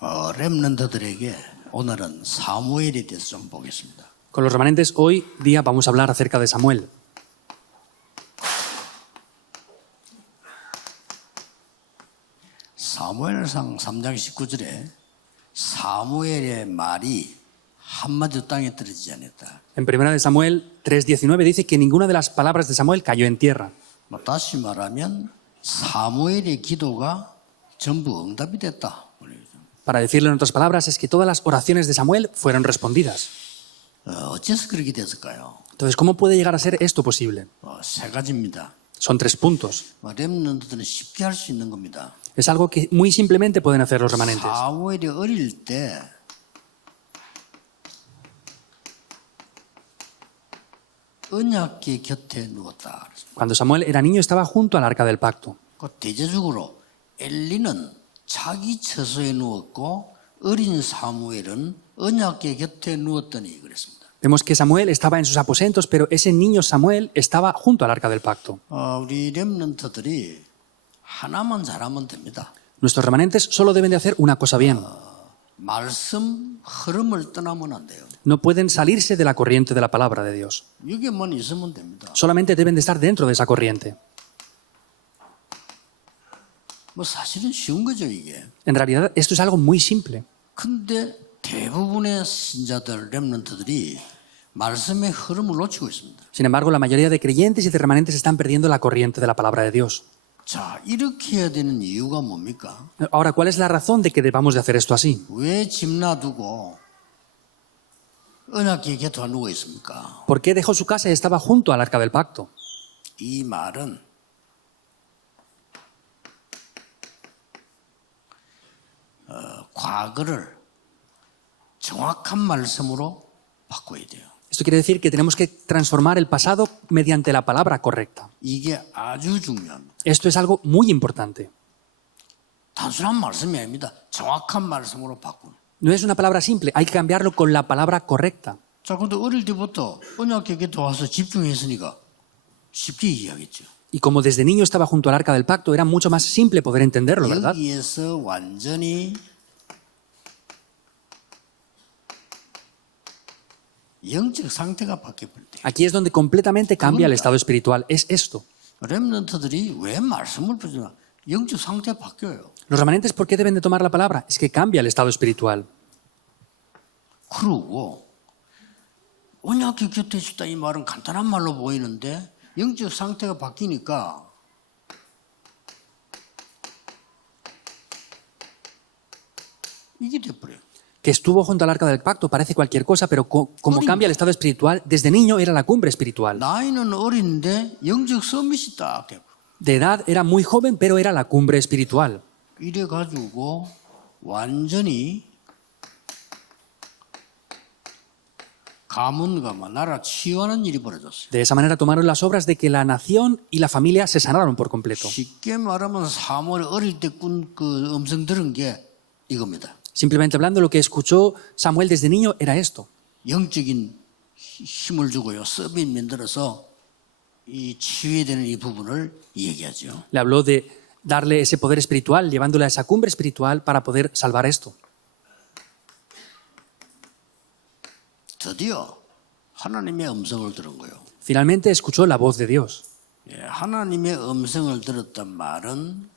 렘넌트들에게 오늘은 사무엘에 대해서 좀 보겠습니다. Con los remanentes, hoy día vamos a hablar acerca de Samuel. 사무엘상 3장 19절에 사무엘의 말이 한마디도 땅에 떨어지지 않았다. En 1 de Samuel 3:19 dice que ninguna de las palabras de Samuel cayó en tierra. 다시 말하면 사무엘의 기도가 전부 응답이 됐다. Para decirlo en otras palabras, es que todas las oraciones de Samuel fueron respondidas. 어째서 그렇게 됐을까요? Entonces, ¿cómo puede llegar a ser esto posible? 세 가지입니다. Son 3 puntos. 렘넌트들은 쉽게 할 수 있는 겁니다. Es algo que muy simplemente pueden hacer los remanentes. 사무엘이 어릴 때 언약궤 곁에 누웠다. Cuando Samuel era niño estaba junto al arca del pacto. 그 대조적으로 엘리는 자기 처소에 누웠고 어린 사무엘은 언약궤 곁에 누웠더니 그랬습니다. Vemos que Samuel estaba en sus aposentos, pero ese niño Samuel estaba junto al arca del pacto. 우리 렘넌트들이 하나만 잘하면 됩니다. Nuestros remanentes solo deben de hacer una cosa bien. 말씀 흐름을 떠나면 안 돼요. No pueden salirse de la corriente de la palabra de Dios. 여기만 있으면 됩니다. Solamente deben de estar dentro de esa corriente. 사실은 쉬운 거죠 이게. En realidad, esto es algo muy simple. 근데 대부분의 신자들, 렘넌트들이 말씀의 흐름을 놓치고 있습니다. Sin embargo, la mayoría de creyentes y de remanentes están perdiendo la corriente de la palabra de Dios. 자, 이렇게 해야 되는 이유가 뭡니까? Ahora, ¿cuál es la razón de que debamos de hacer esto así? 왜 집 놔두고 언약궤 곁에 누워 있습니까? ¿Por qué dejó su casa y estaba junto al arca del pacto? 이 말은 과거를 정확한 말씀으로 바꿔야 돼요. Esto quiere decir que tenemos que transformar el pasado mediante la palabra correcta. 이게 아주 중요합니다. Esto es algo muy importante. 단순한 말씀이 아닙니다. 정확한 말씀으로 바꾸는. No es una palabra simple, hay que cambiarlo con la palabra correcta. 자, 근데 어릴 때부터 언약궤 곁에 와서 집중했으니까 쉽게 이해하겠죠. Y como desde niño estaba junto al arca del pacto, era mucho más simple poder entenderlo, ¿verdad? 여기에서 완전히 영적 상태가 바뀌어버릴 때 Aquí es donde completamente cambia el estado espiritual. Es esto. 렘넌트들이 왜 말씀을 붙이나 영적 상태가 바뀌어요. Los remanentes, ¿por qué deben de tomar la palabra? Es que cambia el estado espiritual. 그러고 언약궤 곁에 있다 이 말은 간단한 말로 보이는데 영적 상태가 바뀌니까 이게 돼버려요. Que estuvo junto al arca del pacto parece cualquier cosa, pero como cambia el estado espiritual, desde niño era la cumbre espiritual. 나이는 어린데 영적 서밋이 딱 돼버려. De edad era muy joven, pero era la cumbre espiritual. 이래가지고 완전히 가문과 나라 치유하는 일이 벌어졌어요. De esa manera tomaron las obras de que la nación y la familia se sanaron por completo. 쉽게 말하면 사무엘 어릴 때 꾼 그 음성 들은 게 이겁니다. Simplemente hablando, lo que escuchó Samuel desde niño era esto. 영적인 힘을 주고요. 서밋 만들어서 이 치유되는 이 부분을 얘기하죠. Le habló de darle ese poder espiritual, llevándole a esa cumbre espiritual para poder salvar esto. 드디어 하나님의 음성을 들은 거예요. Finalmente escuchó la voz de Dios. 하나님의 음성을 들었단 말은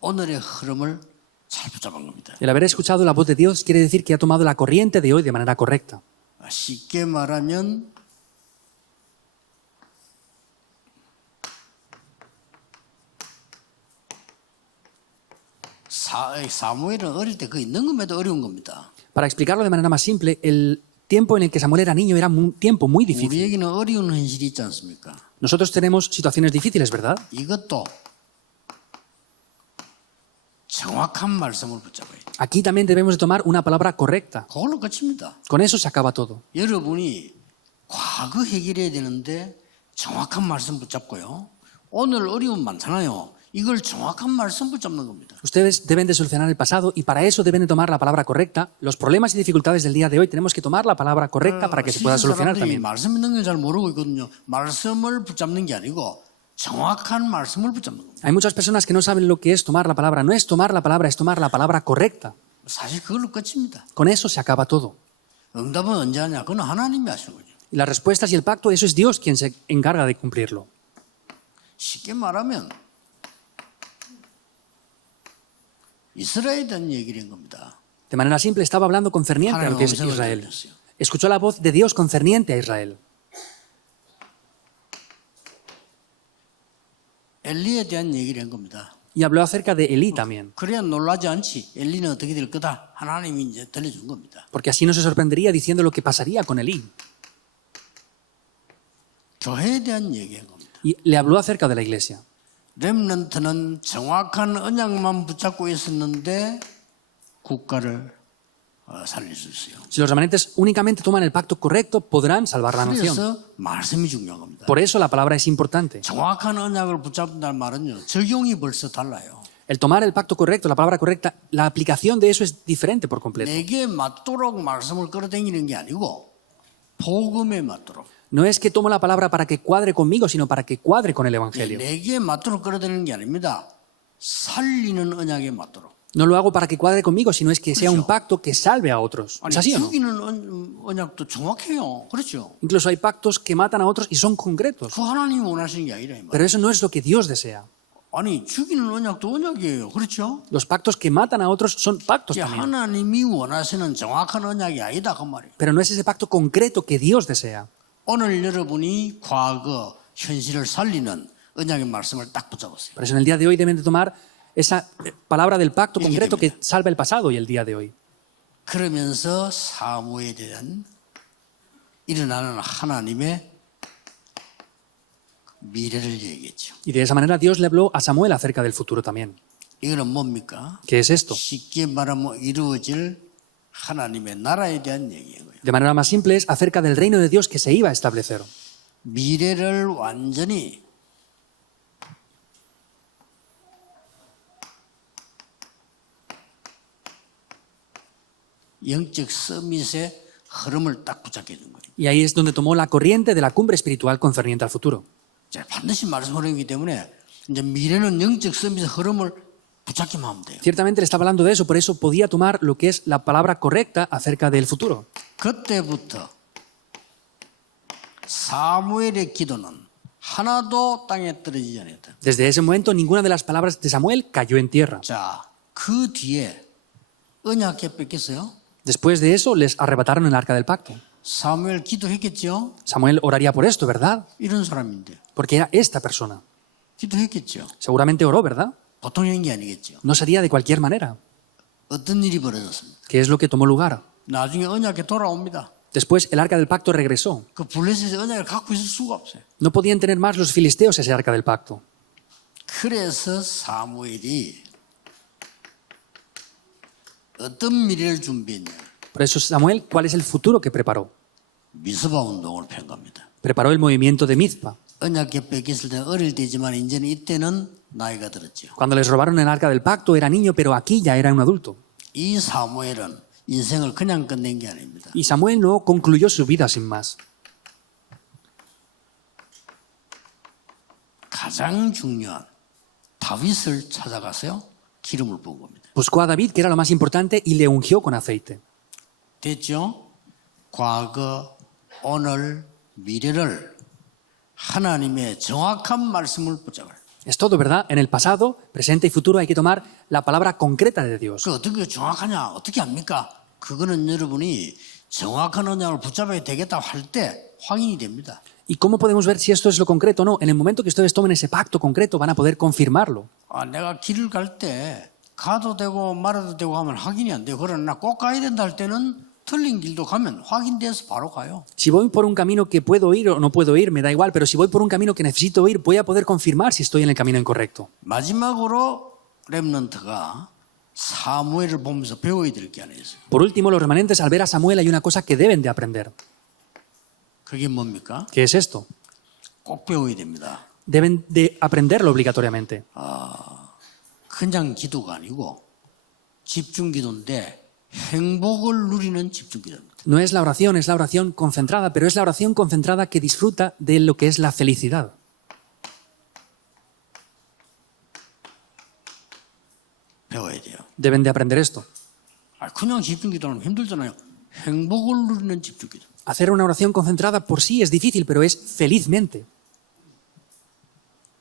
오늘의 흐름을 잘 붙잡은 겁니다. El haber escuchado la voz de Dios quiere decir que ha tomado la corriente de hoy de manera correcta. 쉽게 말하면 사무엘은 어릴 때 그 있는 것마다 어려운 겁니다. Para explicarlo de manera más simple, el tiempo en el que Samuel era niño era un tiempo muy difícil. 우리에게는 어려운 현실이 있지 않습니까? Nosotros tenemos situaciones difíciles, ¿verdad? 이것도 정확한 말씀을 붙잡아야 돼요. Aquí también debemos de tomar una palabra correcta. 그걸로 끝입니다. Con eso se acaba todo. 여러분이 과거 해결해야 되는데 정확한 말씀 붙잡고요. 오늘 어려움 많잖아요. 이걸 정확한 말씀 붙잡는 겁니다. Ustedes deben de solucionar el pasado y para eso deben de tomar la palabra correcta. Los problemas y dificultades del día de hoy tenemos que tomar la palabra correcta para que se pueda solucionar 사람들이 también. 말씀 있는 건 잘 모르고 있거든요. 말씀을 붙잡는 게 아니고 정확한 말씀을 붙잡는 겁니다. Hay muchas personas que no saben lo que es tomar la palabra. No es tomar la palabra, es tomar la palabra correcta. 사실 그걸로 끝입니다. Con eso se acaba todo. 응답은 언제 하냐? 그건 하나님이 하시는 거죠. Y las respuestas y el pacto, eso es Dios quien se encarga de cumplirlo. 쉽게 말하면 이스라엘에 대한 얘기를 한 겁니다. De manera simple, estaba hablando concerniente a lo que es Israel. Escuchó la voz de Dios concerniente a Israel. 엘리에 대한 얘기를 한 겁니다. Y habló acerca de Elí también. 그래야 놀라지 않지. 엘리는 어떻게 될 거다. 하나님이 이제 들려준 겁니다. Porque así no se sorprendería diciendo lo que pasaría con Elí. 교회에 대한 얘기한 겁니다. Y le habló acerca de la iglesia. 렘넌트는 정확한 언약만 붙잡고 있었는데 국가를 살릴 수 있어요. Si los remanentes únicamente toman el pacto correcto, podrán salvar la nación. 그래서 말씀이 중요한 겁니다. Por eso la palabra es importante. 정확한 언약을 붙잡는다는 말은요. 적용이 벌써 달라요. El tomar el pacto correcto, la palabra correcta, la aplicación de eso es diferente por completo. 내게 맞도록 말씀을 끌어당기는 게 아니고 복음에 맞도록. No es que tomo la palabra para que cuadre conmigo, sino para que cuadre con el Evangelio. 내게 맞도록 끌어당기는 게 아닙니다. 살리는 언약에 맞도록. No lo hago para que cuadre conmigo, sino es que sea un pacto que salve a otros. 아니 ¿Es así o no? 죽이는 언약도 정확해요. 그렇죠? Incluso hay pactos que matan a otros y son concretos. 그 하나님이 원하시는 게 아니라 이 말. Pero eso no es lo que Dios desea. 아니 죽이는 언약도 언약이에요. 그렇죠? Los pactos que matan a otros son pactos 이게 también. 하나님이 원하시는 정확한 언약이 아니다 그 말이에요. Pero no es ese pacto concreto que Dios desea. 오늘 여러분이 과거 현실을 살리는 언약의 말씀을 딱 붙잡았어요. Por eso en el día de hoy deben de tomar esa palabra del pacto concreto que salva el pasado y el día de hoy. 그러면서 사무에 대한 일어나는 하나님의 미래를 얘기했죠. Y de esa manera Dios le habló a Samuel acerca del futuro también. 이거는 뭡니까? ¿Qué es esto? 쉽게 말하면 이루어질 하나님의 나라에 대한 얘기예요. De manera más simple es acerca del reino de Dios que se iba a establecer. 미래를 완전히 영적 서밋의 흐름을 딱 붙잡게 된 거예요. Y ahí es donde tomó la corriente de la cumbre espiritual concerniente al futuro. 자, 반드시 말씀을 하기 때문에 이제 미래는 영적 서밋의 흐름을 붙잡기만 하면 돼요. Ciertamente le estaba hablando de eso, por eso podía tomar lo que es la palabra correcta acerca del futuro. 그때부터 사무엘의 기도는 하나도 땅에 떨어지지 않았다. Desde ese momento ninguna de las palabras de Samuel cayó en tierra. 자, 그 뒤에 언약궤 뺏겼어요. Después de eso les arrebataron el arca del pacto. 사무엘 기도했겠죠? Samuel oraría por esto, ¿verdad? 이런 사람인데 Porque era esta persona. 기도했겠죠? Seguramente oró, ¿verdad? 보통 한 게 아니겠죠. No sería de cualquier manera. 어떤 일이 벌어졌습니까? ¿Qué es lo que tomó lugar? 나중에 언약궤 돌아옵니다. Después el arca del pacto regresó. 그 블레셋의 언약을 갖고 있을 수가 없어요. No podían tener más los filisteos ese arca del pacto. 그래서 사무엘이 어떤 미래를 준비했냐? Por eso Samuel, ¿cuál es el futuro que preparó? 미스바 운동을 편 겁니다. Preparó el movimiento de Mizpa. 언약궤 뺏겼을 때 어릴 때지만 이제는 이때는 나이가 들었죠. Cuando les robaron el arca del pacto era niño, pero aquí ya era un adulto. 이 사무엘은 인생을 그냥 끝낸 게 아닙니다. Y Samuel no concluyó su vida sin más. 가장 중요한 다윗을 찾아가서요. 기름을 부은 겁니다. Buscó a David, que era lo más importante, y le ungió con aceite. 됐죠? 과거, 오늘, 미래를 하나님의 정확한 말씀을 붙잡아요. Es todo, ¿verdad? En el pasado, presente y futuro hay que tomar la palabra concreta de Dios. 그 어떻게 정확하냐? 어떻게 합니까? 그거는 여러분이 정확한 언약을 붙잡아야 되겠다 할 때 확인이 됩니다. ¿Y cómo podemos ver si esto es lo concreto o no? En el momento que ustedes tomen ese pacto concreto van a poder confirmarlo. 아, 내가 길을 갈 때 가도 되고 말아도 되고 하면 확인이 안 돼요. 그러나 꼭 가야 된다 할 때는 틀린 길도 가면 확인돼서 바로 가요. Si voy por un camino que puedo ir o no puedo ir, me da igual, pero si voy por un camino que necesito ir, voy a poder confirmar si estoy en el camino incorrecto. 마지막으로 렘넌트가 사무엘을 보면서 배워야 될 게 하나 있어요. Por último, los remanentes al ver a Samuel hay una cosa que deben de aprender. 그게 뭡니까? ¿Qué es esto? 꼭 배워야 됩니다. deben de aprenderlo obligatoriamente. 그냥 기도가 아니고 집중 기도인데 행복을 누리는 집중 기도입니다. No es la oración concentrada, pero es la oración concentrada que disfruta de lo que es la felicidad. 배워야 돼요. Deben de aprender esto. 그냥 집중 기도는 힘들잖아요. 행복을 누리는 집중 기도. Hacer una oración concentrada por sí es difícil, pero es felizmente.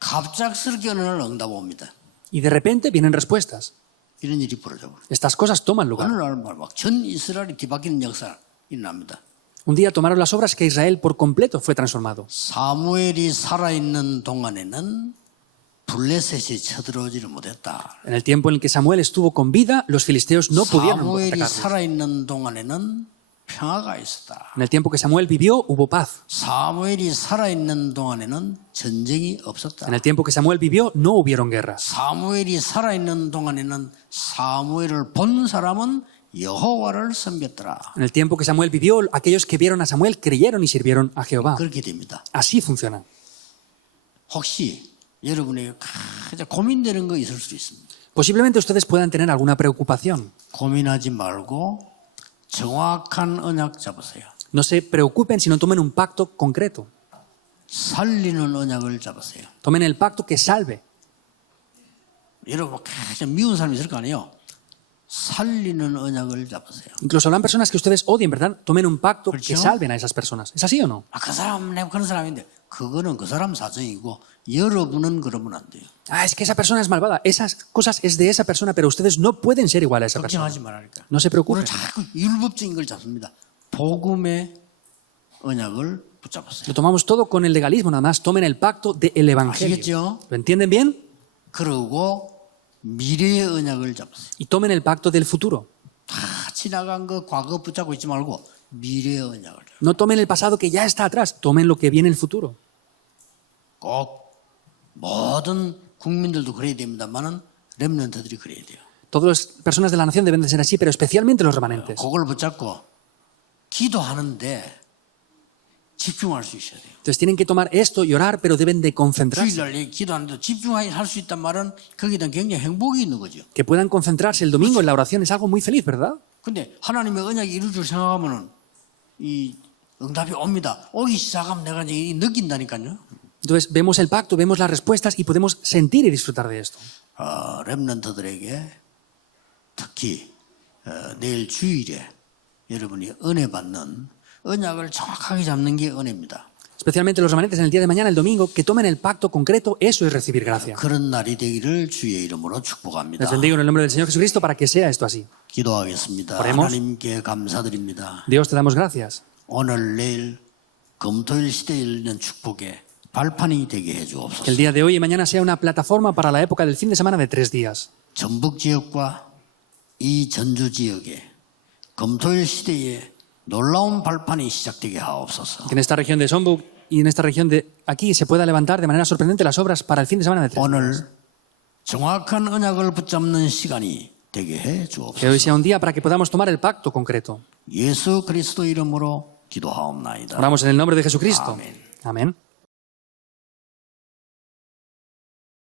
갑작스럽게 어느 날 응답 옵니다. Y de repente vienen respuestas. 이런 일이 벌어져. Estas cosas toman 어느 lugar. 날 막 전 이스라엘이 뒤바뀌는 역사 일어납니다. Un día tomaron las obras que Israel por completo fue transformado. 사무엘이 살아있는 동안에는 블레셋이 쳐들어오지를 못했다. En el tiempo en el que Samuel estuvo con vida, los filisteos no pudieron 사무엘이 atacarlos. 살아있는 동안에는 평화가 있었다. En el tiempo que Samuel vivió, hubo paz. 사무엘이 살아있는 동안에는 전쟁이 없었다. En el tiempo que Samuel vivió, no hubieron guerras. 사무엘이 살아있는 동안에는 사무엘을 본 사람은 여호와를 섬겼더라. En el tiempo que Samuel vivió, aquellos que vieron a Samuel creyeron y sirvieron a Jehová. 그렇게 됩니다. Así funciona. 혹시 여러분에게 가장 고민되는 거 있을 수 있습니다. Posiblemente ustedes puedan tener alguna preocupación. 고민하지 말고 정확한 언약 잡으세요. No se preocupen si no tomen un pacto concreto. 살리는 언약을 잡으세요. Tomen el pacto que salve. 여러분 가장 미운 사람이 있을 거 아니에요. 살리는 언약을 잡으세요. Incluso habrán personas que ustedes odien, ¿verdad? Tomen un pacto que ¿K렇죠? salven a esas personas. ¿Es así o no? 그 사람 내가 그런 사람인데 그거는 그 사람 사정이고 여러분은 그러면 안 돼요. Ah, es que esa persona es malvada. Esas cosas es de esa persona, pero ustedes no pueden ser igual a esa persona. 걱정하지 말라니까. No se preocupen. 오늘 자꾸 율법적인 걸 잡습니다. 복음의 언약을 붙잡았어요. Lo tomamos todo con el legalismo, nada más. Tomen el pacto del Evangelio. 아시겠죠? ¿Lo entienden bien? 그러고 미래의 언약을 잡았어요. Y tomen el pacto del futuro. 다 지나간 거 과거 붙잡고 있지 말고 미래의 언약을. No tomen el pasado que ya está atrás. Tomen lo que viene en el futuro. 꼭 모든 국민들도 그래야 됩니다만은 렘넌트들이 그래야 돼요. Todas las personas de la nación deben de ser así, pero especialmente los remanentes. 그걸 붙잡고 기도하는데 집중할 수 있어야 돼요. Entonces tienen que tomar esto y orar, pero deben de concentrarse. 주일날 기도하는데 집중할 수 있단 말은 거기에 대한 굉장히 행복이 있는 거죠. Que puedan concentrarse el domingo en la oración es algo muy feliz, ¿verdad? 근데 하나님의 언약이 이룰 줄 생각하면은 이 응답이 옵니다. 오기 시작하면 내가 이제 느낀다니까요. Entonces vemos el pacto, vemos las respuestas y podemos sentir y disfrutar de esto. 렘넌트들에게 특히 내일 주일에 여러분이 은혜 받는 언약을 정확하게 잡는 게 은혜입니다. Especialmente los remanentes en el día de mañana, el domingo, que tomen el pacto concreto, eso es recibir gracia. 그런 날이 되기를 주의 이름으로 축복합니다. Les bendigo en el nombre del Señor Jesucristo para que sea esto así. 기도하겠습니다. Oremos. 하나님께 감사드립니다. Dios, te damos gracias. 오늘 내일 금토일 시대에 있는 축복에 발판이 되게 Que 해주옵소서. el día de hoy y mañana sea una plataforma para la época del fin de semana de 3 días. 전북 지역과 이 전주 지역에 금토일 시대에 놀라운 발판이 시작되게 하옵소서. Que en esta región de Sonbuk y en esta región de aquí se pueda levantar de manera sorprendente las obras para el fin de semana de 3 días. 오늘 정확한 언약을 붙잡는 시간이 되게 해 Que hoy 주옵소서. sea un día para que podamos tomar el pacto concreto. 예수 그리스도 이름으로 기도하옵나이다. Oramos en el nombre de Jesucristo. Amén. Amén.